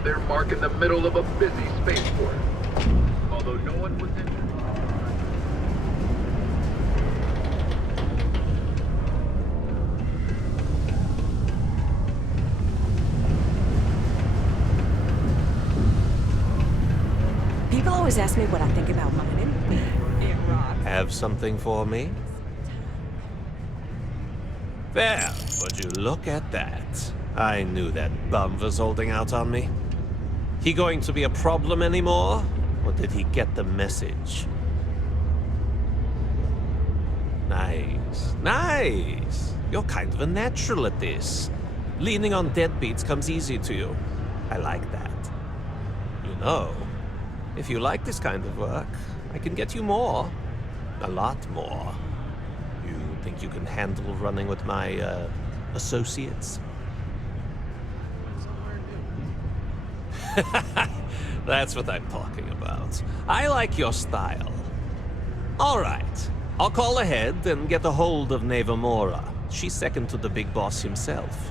found their mark in the middle of a busy spaceport. Although no one was injured. People always ask me what I think about mining. It rocks. Have something for me? There, would you look at that? I knew that bum was holding out on me. He going to be a problem anymore? Or did he get the message? Nice, nice. You're kind of a natural at this. Leaning on deadbeats comes easy to you. I like that. You know, if you like this kind of work, I can get you more. A lot more. You think you can handle running with my, associates? That's what I'm talking about. I like your style. All right. I'll call ahead and get a hold of Nevamora. She's second to the big boss himself.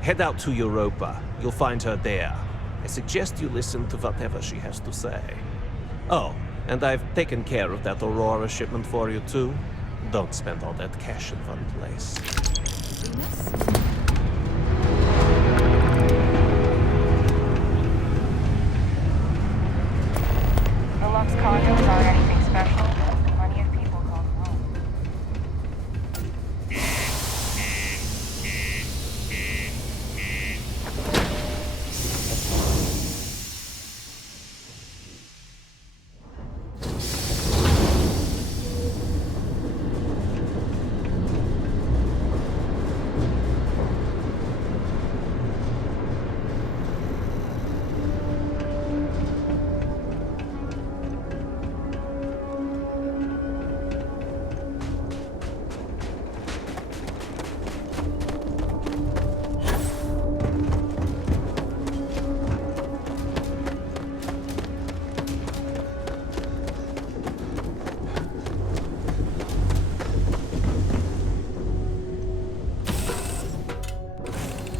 Head out to Europa. You'll find her there. I suggest you listen to whatever she has to say. Oh, and I've taken care of that Aurora shipment for you too. Don't spend all that cash in one place. The Lux condos aren't anything special. Plenty of people call them home.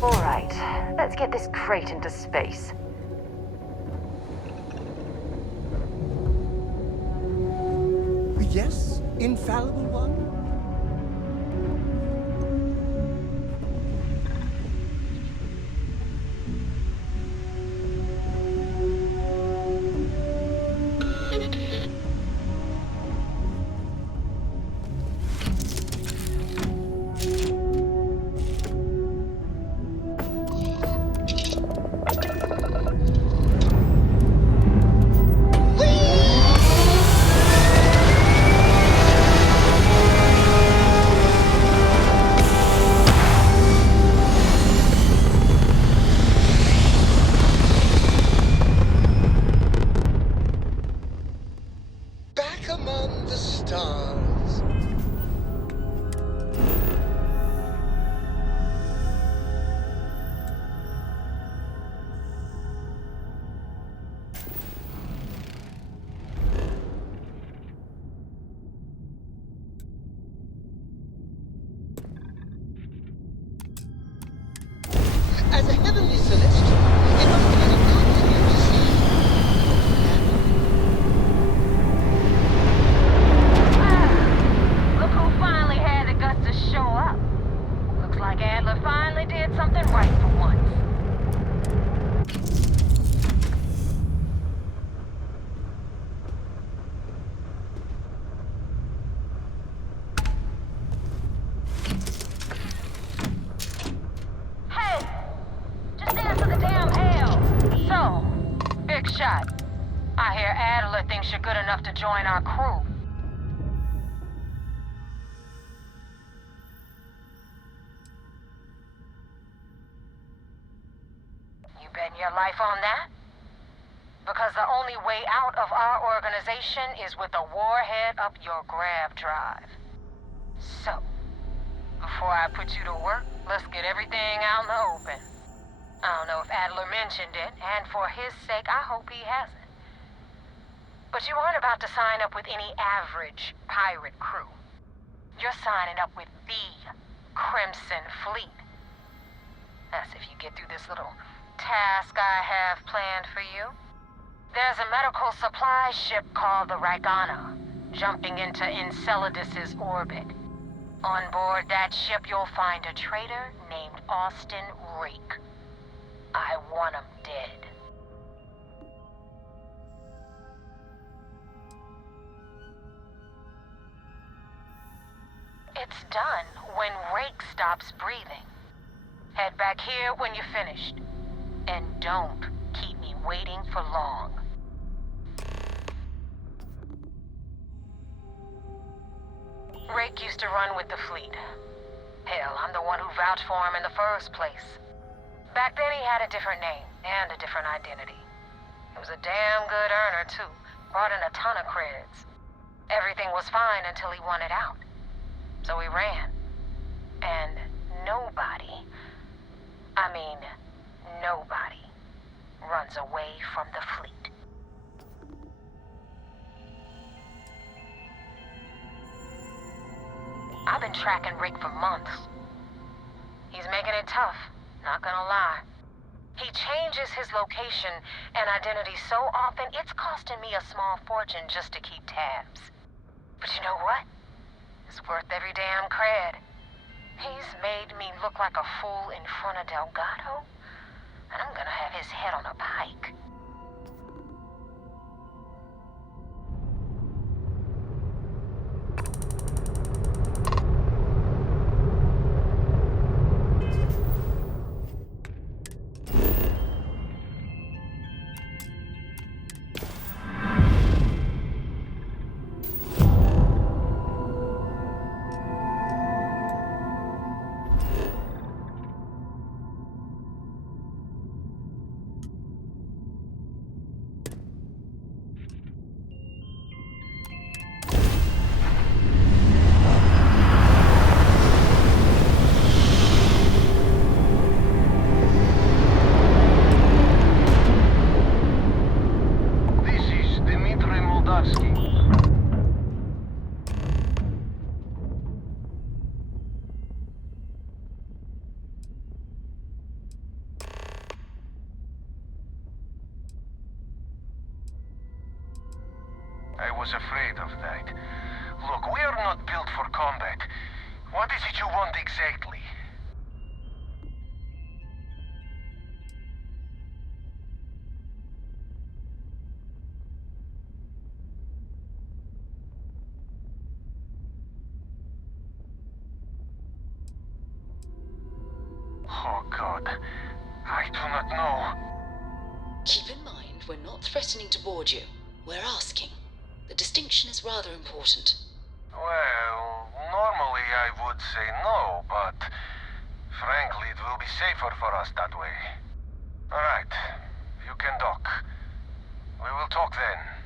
All right, let's get this crate into space. Yes, infallible one? Back among the stars. As a heavenly celestial, it must have been a good for you to see. Look who finally had the guts to show up. Looks like Adler finally did something right for once. Hey! Just answer the damn hell! So, big shot. I hear Adler thinks you're good enough to join our crew. You betting your life on that? Because the only way out of our organization is with a warhead up your grav drive. So, before I put you to work, let's get everything out in the open. I don't know if Adler mentioned it, and for his sake, I hope he hasn't. But you aren't about to sign up with any average pirate crew. You're signing up with the Crimson Fleet. That's if you get through this little task I have planned for you? There's a medical supply ship called the Ragana, jumping into Enceladus's orbit. On board that ship, you'll find a traitor named Austin Rake. I want him dead. It's done when Rake stops breathing. Head back here when you're finished. And don't keep me waiting for long. Rake used to run with the fleet. Hell, I'm the one who vouched for him in the first place. Back then he had a different name and a different identity. He was a damn good earner too. Brought in a ton of creds. Everything was fine until he wanted out. So he ran. And nobody, nobody runs away from the fleet. I've been tracking Rick for months. He's making it tough, not gonna lie. He changes his location and identity so often, it's costing me a small fortune just to keep tabs. But you know what? It's worth every damn cred. He's made me look like a fool in front of Delgado, and I'm gonna have his head on a pike. I was afraid of that. Look, we are not built for combat. What is it you want exactly? Oh, God. I do not know. Keep in mind, we're not threatening to board you. We're asking. The distinction is rather important. Well, normally I would say no, but frankly, it will be safer for us that way. All right, you can dock. We will talk then.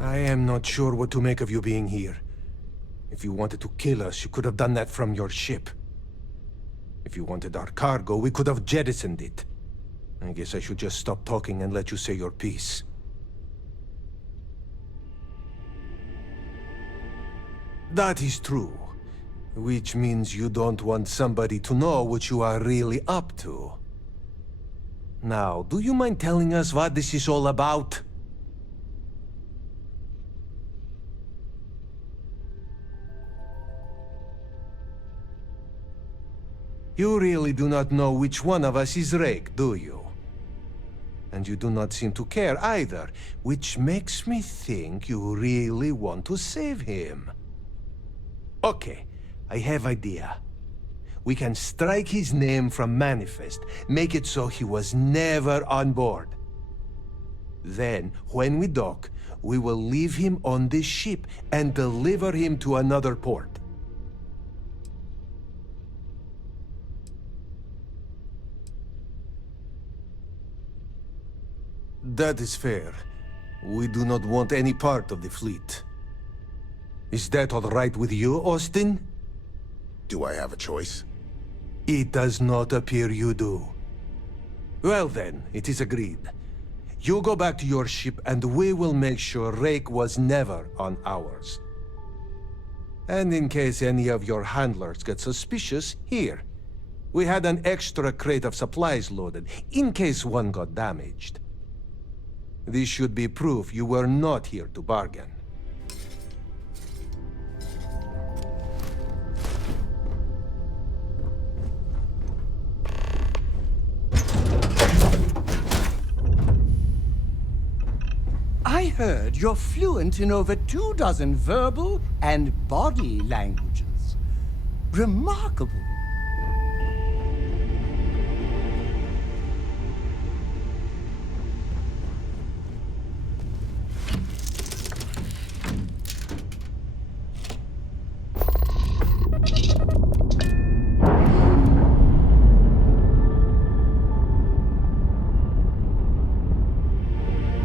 I am not sure what to make of you being here. If you wanted to kill us, you could have done that from your ship. If you wanted our cargo, we could have jettisoned it. I guess I should just stop talking and let you say your piece. That is true. Which means you don't want somebody to know what you are really up to. Now, do you mind telling us what this is all about? You really do not know which one of us is Rake, do you? And you do not seem to care either, which makes me think you really want to save him. Okay, I have idea. We can strike his name from Manifest, make it so he was never on board. Then, when we dock, we will leave him on this ship and deliver him to another port. That is fair. We do not want any part of the fleet. Is that all right with you, Austin? Do I have a choice? It does not appear you do. Well then, it is agreed. You go back to your ship and we will make sure Rake was never on ours. And in case any of your handlers get suspicious, here. We had an extra crate of supplies loaded, in case one got damaged. This should be proof you were not here to bargain. I heard you're fluent in over 24 verbal and body languages. Remarkable.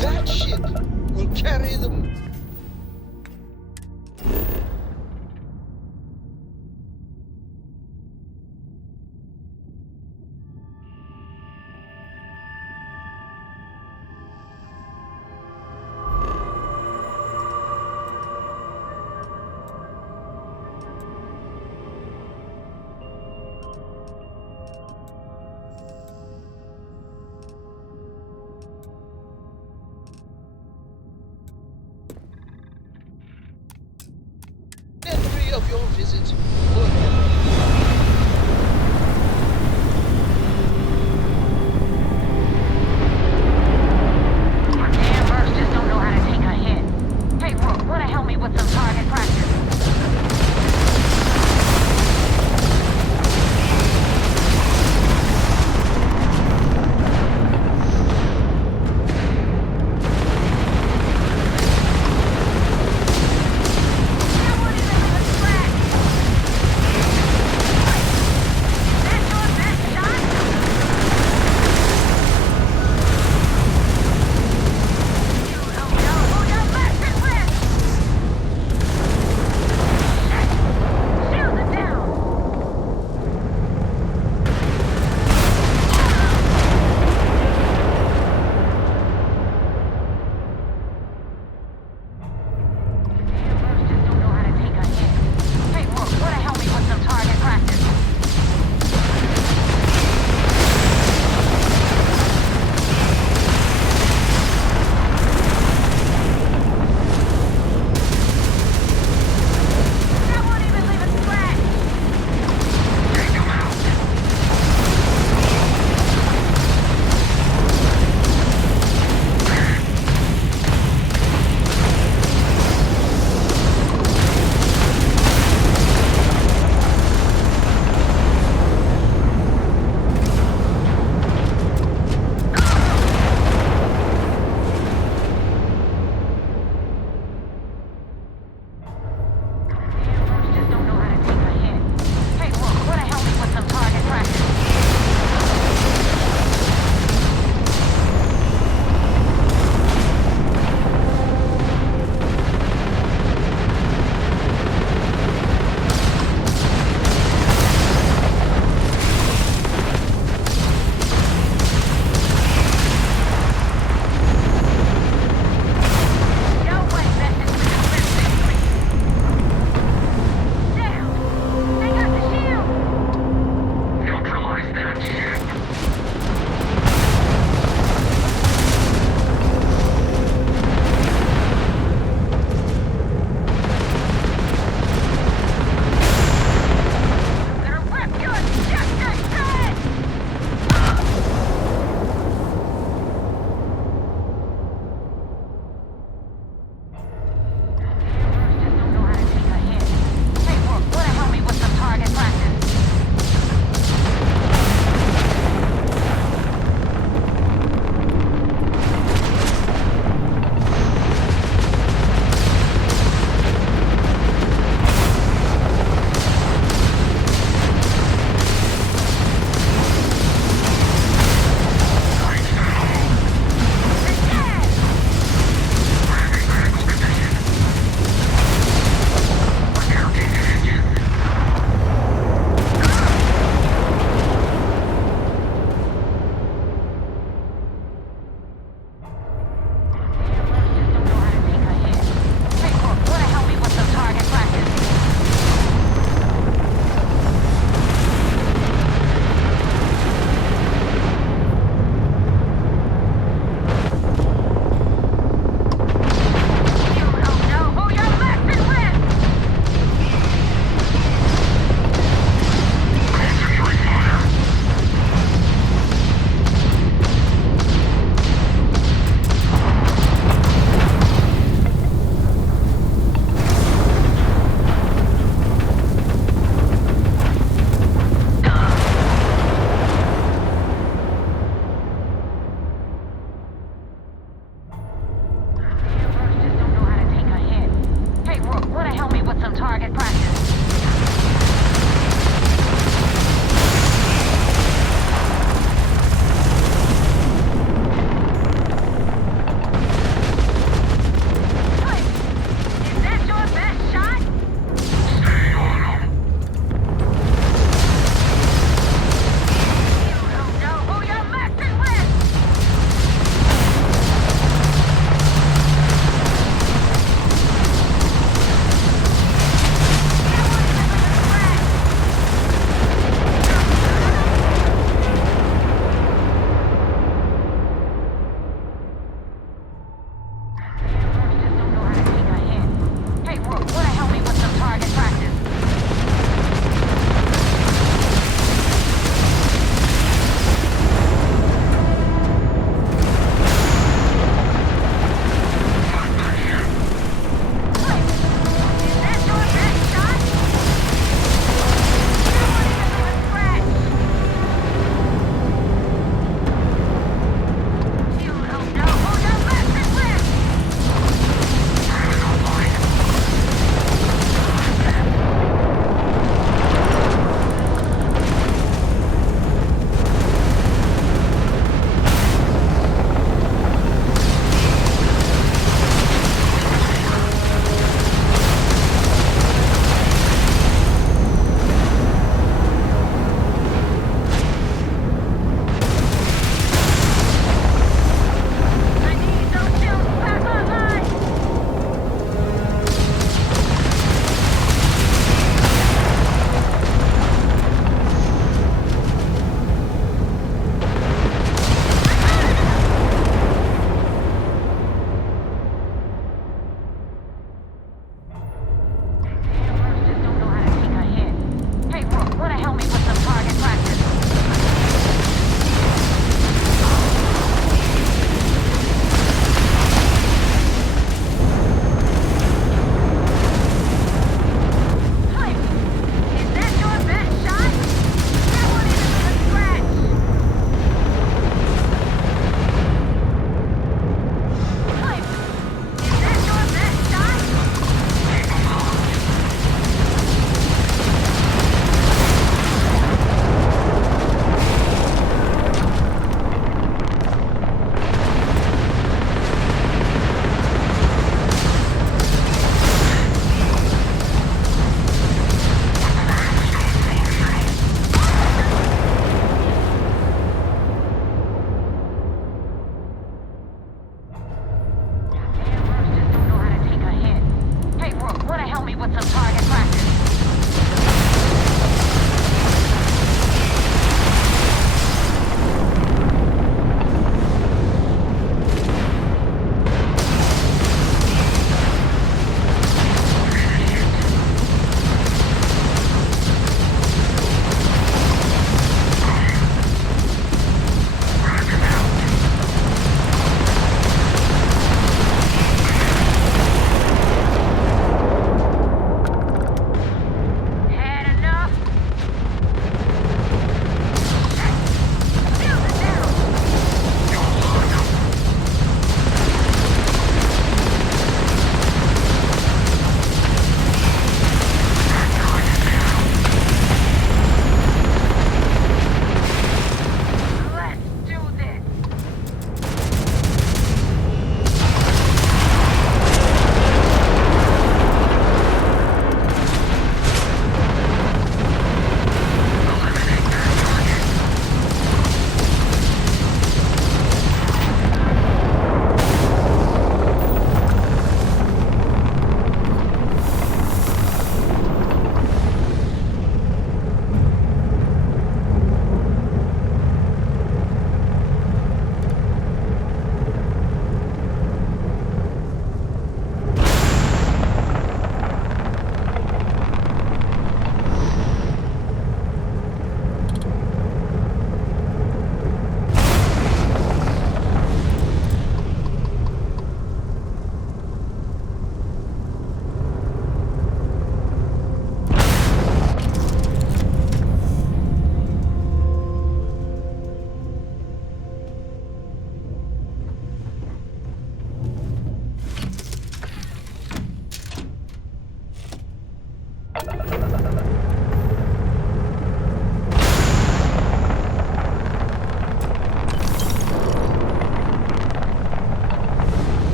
That ship will carry them. Memory of your visit. Damn birds just don't know how to take a hit. Hey, Rook, wanna help me with some target practice? That one isn't even scratched.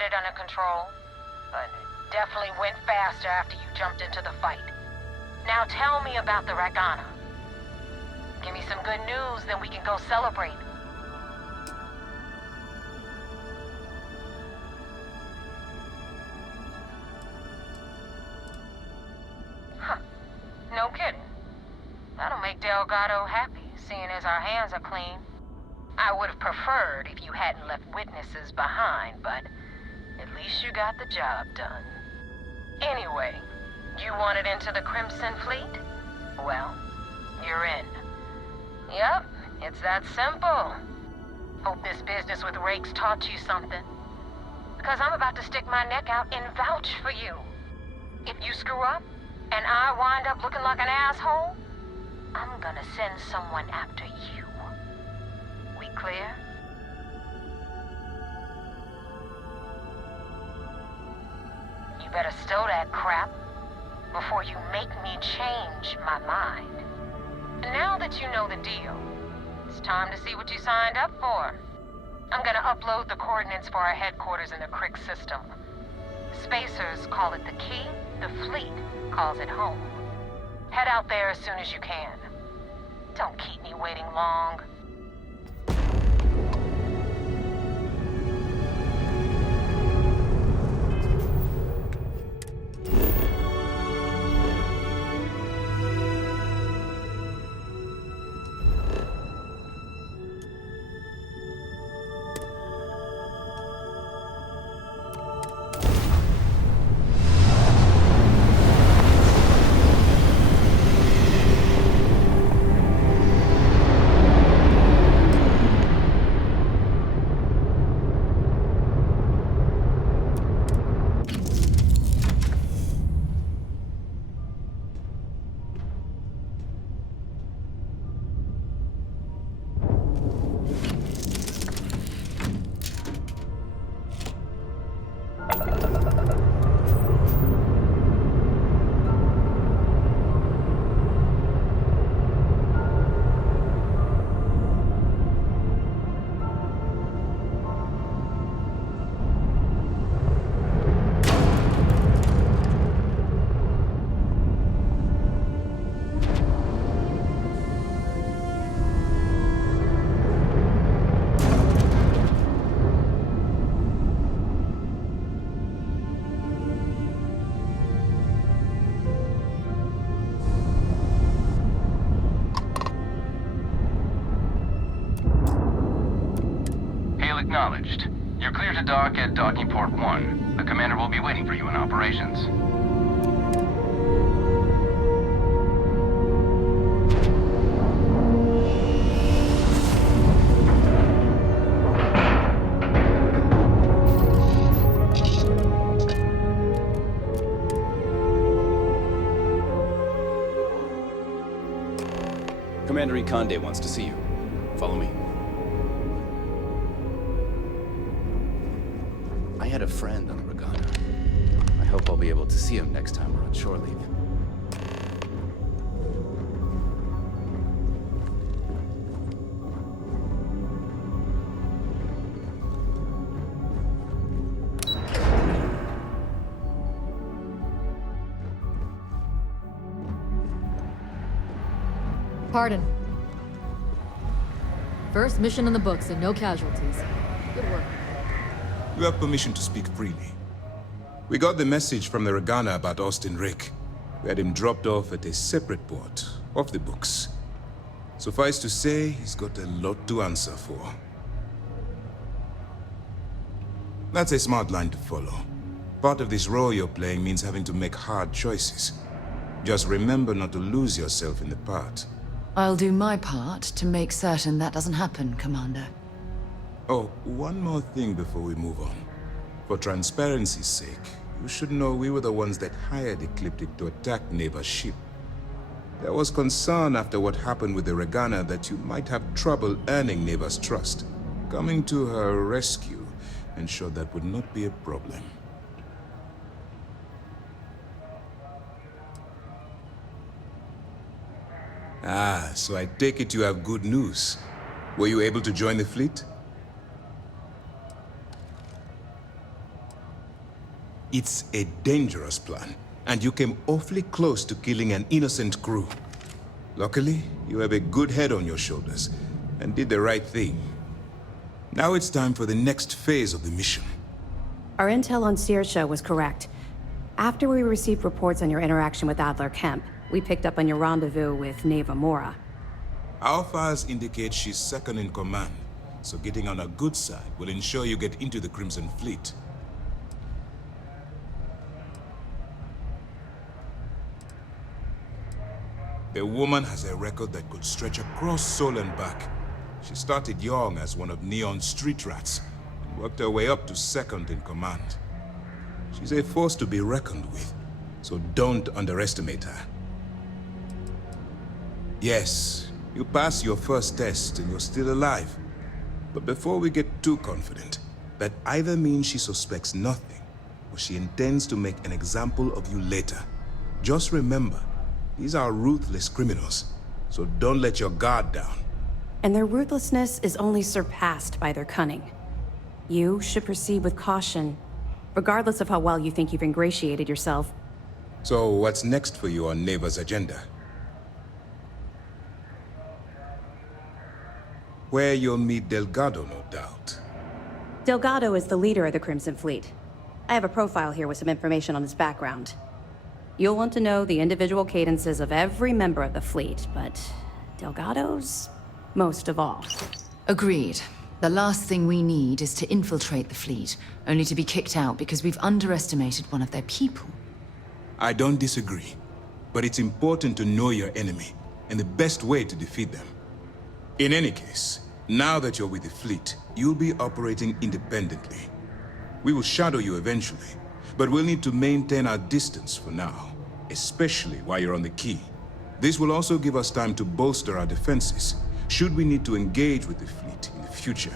had it under control, but it definitely went faster after you jumped into the fight. Now tell me about the Ragana. Give me some good news, then we can go celebrate. Huh. No kidding. That'll make Delgado happy, seeing as our hands are clean. I would have preferred if you hadn't left witnesses behind, but at least you got the job done. Anyway, you wanted into the Crimson Fleet? Well, you're in. Yep, it's that simple. Hope this business with Rakes taught you something. Because I'm about to stick my neck out and vouch for you. If you screw up, and I wind up looking like an asshole, I'm gonna send someone after you. We clear? You better stow that crap before you make me change my mind. Now that you know the deal, it's time to see what you signed up for. I'm gonna upload the coordinates for our headquarters in the Crick system. Spacers call it the key, the fleet calls it home. Head out there as soon as you can. Don't keep me waiting long. Acknowledged. You're clear to dock at docking port 1. The commander will be waiting for you in operations. Commander Ikande wants to see you. Follow me. I had a friend on the Ragana. I hope I'll be able to see him next time we're on shore leave. Pardon. First mission in the books and no casualties. Good work. You have permission to speak freely. We got the message from the Ragana about Austin Rick. We had him dropped off at a separate port, off the books. Suffice to say, he's got a lot to answer for. That's a smart line to follow. Part of this role you're playing means having to make hard choices. Just remember not to lose yourself in the part. I'll do my part to make certain that doesn't happen, Commander. Oh, one more thing before we move on. For transparency's sake, you should know we were the ones that hired Ecliptic to attack Neva's ship. There was concern after what happened with the Ragana that you might have trouble earning Neva's trust. Coming to her rescue ensured that would not be a problem. Ah, so I take it you have good news. Were you able to join the fleet? It's a dangerous plan, and you came awfully close to killing an innocent crew. Luckily, you have a good head on your shoulders, and did the right thing. Now it's time for the next phase of the mission. Our intel on Saoirse was correct. After we received reports on your interaction with Adler Kemp, we picked up on your rendezvous with Neva Mora. Our files indicate she's second in command, so getting on her good side will ensure you get into the Crimson Fleet. The woman has a record that could stretch across Sol and back. She started young as one of Neon's street rats, and worked her way up to second in command. She's a force to be reckoned with, so don't underestimate her. Yes, you passed your first test and you're still alive. But before we get too confident, that either means she suspects nothing, or she intends to make an example of you later. Just remember, these are ruthless criminals, so don't let your guard down. And their ruthlessness is only surpassed by their cunning. You should proceed with caution, regardless of how well you think you've ingratiated yourself. So what's next for you on Neva's agenda? Where you'll meet Delgado, no doubt. Delgado is the leader of the Crimson Fleet. I have a profile here with some information on his background. You'll want to know the individual cadences of every member of the fleet, but Delgado's most of all. Agreed. The last thing we need is to infiltrate the fleet, only to be kicked out because we've underestimated one of their people. I don't disagree, but it's important to know your enemy, and the best way to defeat them. In any case, now that you're with the fleet, you'll be operating independently. We will shadow you eventually, but we'll need to maintain our distance for now, especially while you're on the key. This will also give us time to bolster our defenses, should we need to engage with the fleet in the future.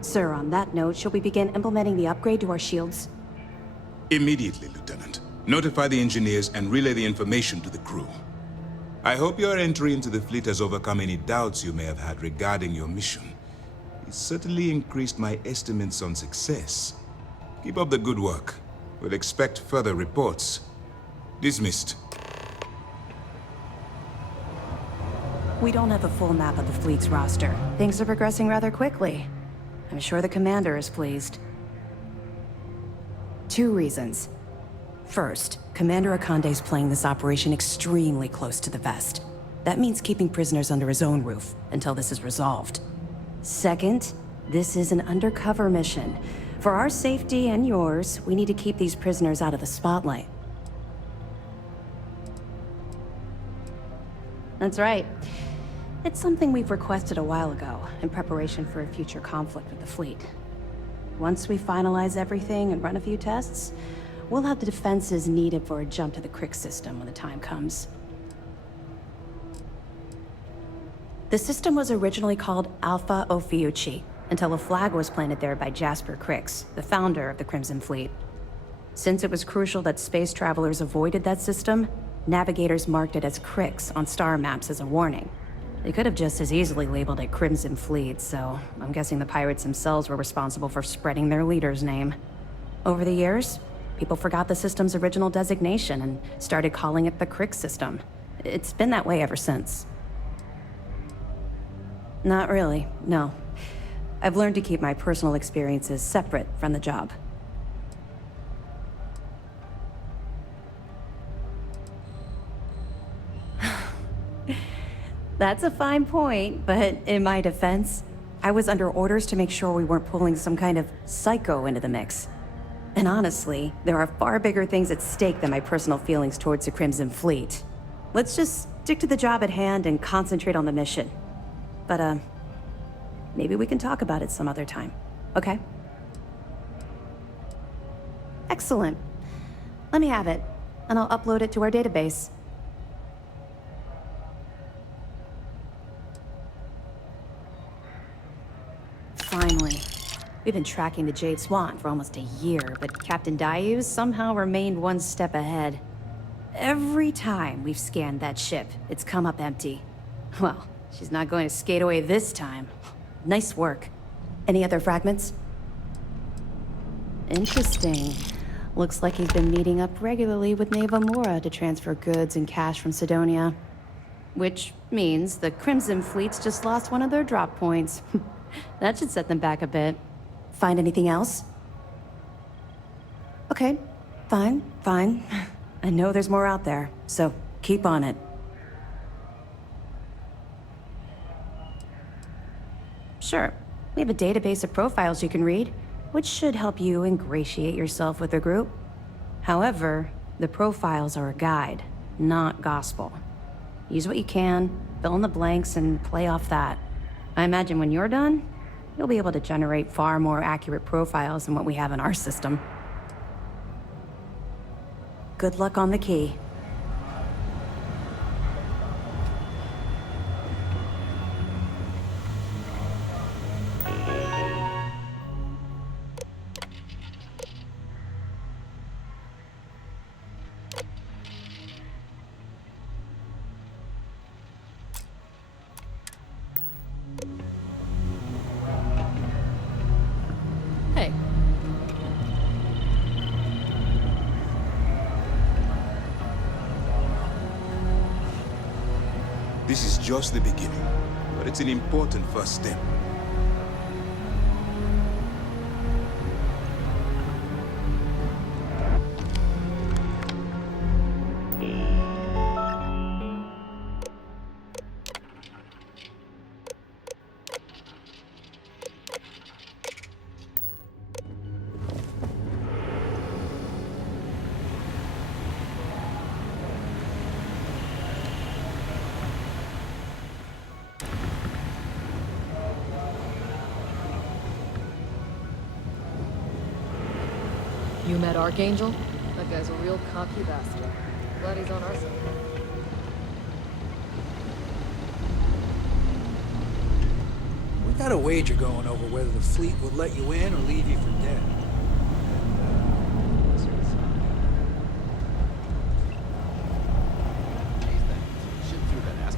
Sir, on that note, shall we begin implementing the upgrade to our shields? Immediately, Lieutenant. Notify the engineers and relay the information to the crew. I hope your entry into the fleet has overcome any doubts you may have had regarding your mission. It certainly increased my estimates on success. Keep up the good work. We'll expect further reports. Dismissed. We don't have a full map of the fleet's roster. Things are progressing rather quickly. I'm sure the commander is pleased. 2 reasons. First, Commander Akande's playing this operation extremely close to the vest. That means keeping prisoners under his own roof until this is resolved. Second, this is an undercover mission. For our safety and yours, we need to keep these prisoners out of the spotlight. That's right. It's something we've requested a while ago, in preparation for a future conflict with the fleet. Once we finalize everything and run a few tests, we'll have the defenses needed for a jump to the Crick system when the time comes. The system was originally called Alpha Ophiuchi, until a flag was planted there by Jasper Cricks, the founder of the Crimson Fleet. Since it was crucial that space travelers avoided that system, navigators marked it as Cricks on star maps as a warning. They could have just as easily labeled it Crimson Fleet, so I'm guessing the pirates themselves were responsible for spreading their leader's name. Over the years, people forgot the system's original designation and started calling it the Crick system. It's been that way ever since. Not really, no. I've learned to keep my personal experiences separate from the job. That's a fine point, but in my defense, I was under orders to make sure we weren't pulling some kind of psycho into the mix. And honestly, there are far bigger things at stake than my personal feelings towards the Crimson Fleet. Let's just stick to the job at hand and concentrate on the mission. But, maybe we can talk about it some other time, okay? Excellent. Let me have it, and I'll upload it to our database. Finally. We've been tracking the Jade Swan for almost a year, but Captain Dayu's somehow remained one step ahead. Every time we've scanned that ship, it's come up empty. Well, she's not going to skate away this time. Nice work. Any other fragments? Interesting. Looks like he's been meeting up regularly with Neva Mora to transfer goods and cash from Sidonia. Which means the Crimson Fleet's just lost one of their drop points. That should set them back a bit. Find anything else? Okay, fine. I know there's more out there, so keep on it. Sure, we have a database of profiles you can read, which should help you ingratiate yourself with the group. However, the profiles are a guide, not gospel. Use what you can, fill in the blanks, and play off that. I imagine when you're done, you'll be able to generate far more accurate profiles than what we have in our system. Good luck on the key. Hey. This is just the beginning, but it's an important first step. You met Archangel? That guy's a real cocky bastard. Glad he's on our side. We got a wager going over whether the fleet will let you in or leave you for dead.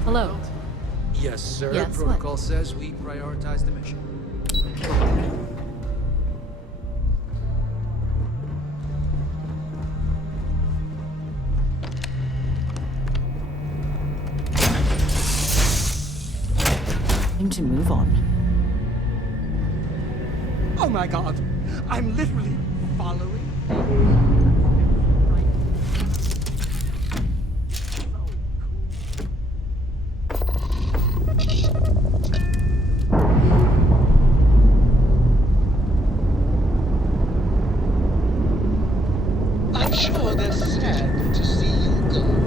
Hello. Yes, sir. Yes, Protocol says we prioritize the mission. To move on. Oh my god, I'm literally following. I'm sure they're sad to see you go.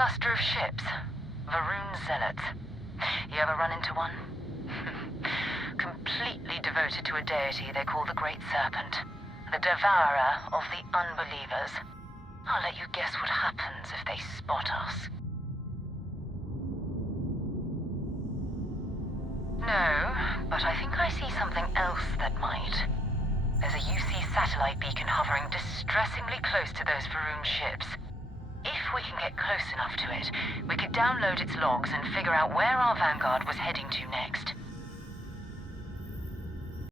cluster of ships. Varun Zealots. You ever run into one? Completely devoted to a deity they call the Great Serpent. The devourer of the unbelievers. I'll let you guess what happens if they spot us. No, but I think I see something else that might. There's a UC satellite beacon hovering distressingly close to those Faroon ships. If we can get close enough to it, we could download its logs and figure out where our vanguard was heading to next.